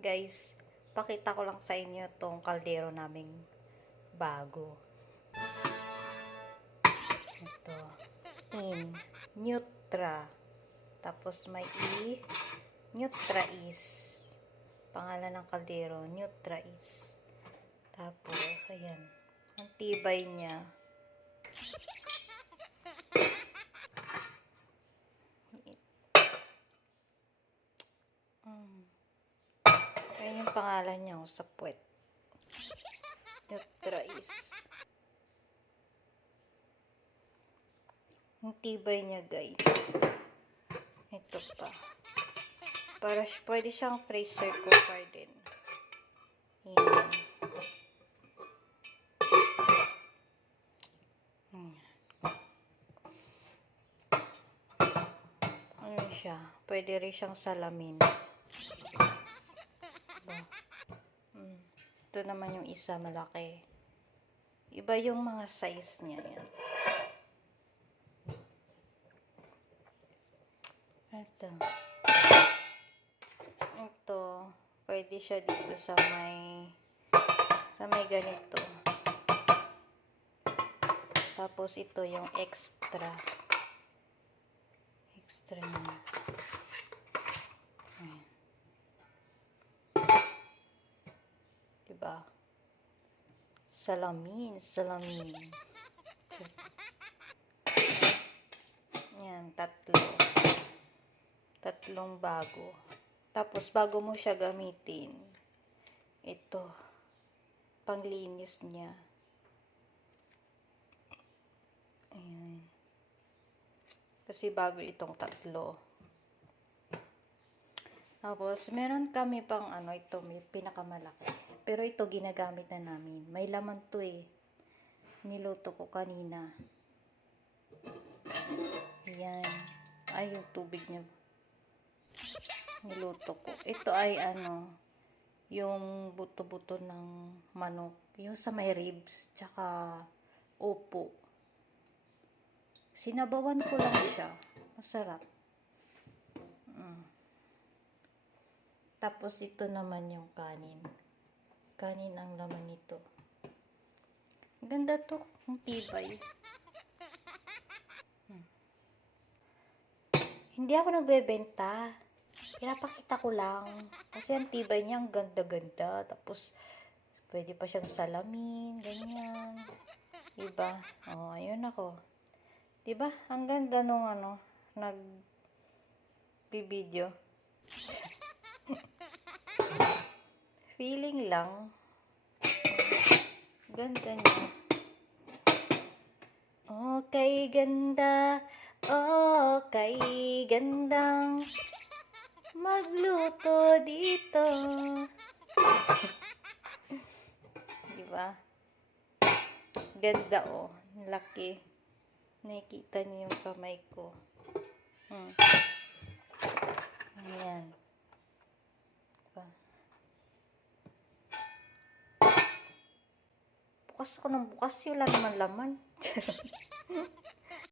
Guys, pakita ko lang sa inyo tong kaldero naming bago. Ito. In. Nutra. Tapos may I. Nutrais. Pangalan ng kaldero. Nutrais. Tapos, ayan. Ang tibay niya. Ayan yung pangalan niya sa puwet. Nutrais. Ang tibay niya, guys. Ito pa. Pwede siyang pressure cooker din. Ayan. Ano siya? Pwede rin siyang salamin. Ito naman yung isa malaki. Iba yung mga size niya. Yan. Ito. Pwede siya dito sa may ganito. Tapos ito yung extra. Extra niya. Ayan. Diba? Salamin. Yan, tatlong bago. Tapos, bago mo siya gamitin, ito, panglinis niya. Ayan. Kasi bago itong tatlo. Tapos, meron kami pang ito, may pinakamalaki. Pero ito, ginagamit na namin. May laman to eh. Niluto ko kanina. Ayan. Ay, yung tubig niya. Niluto ko. Ito ay yung buto-buto ng manok. Yung sa may ribs, tsaka upo. Sinabawan ko lang siya. Masarap. Tapos ito naman yung kanin. Kanin ang laman nito. Ganda to. Ang tibay. Hindi ako nagbebenta. Pinapakita ko lang. Kasi ang tibay niya, ang ganda-ganda. Tapos, pwede pa siyang salamin. Ganyan. Diba? O, ayun ako. Diba? Ang ganda nung nag-video. Feeling lang. Ganda niya. Okay, ganda. Okay, gandang magluto dito. Diba? Ganda oh. Laki. Nakikita niyo yung kamay ko. Ayan. Diba? Bukas ako ng bukas. Wala naman laman.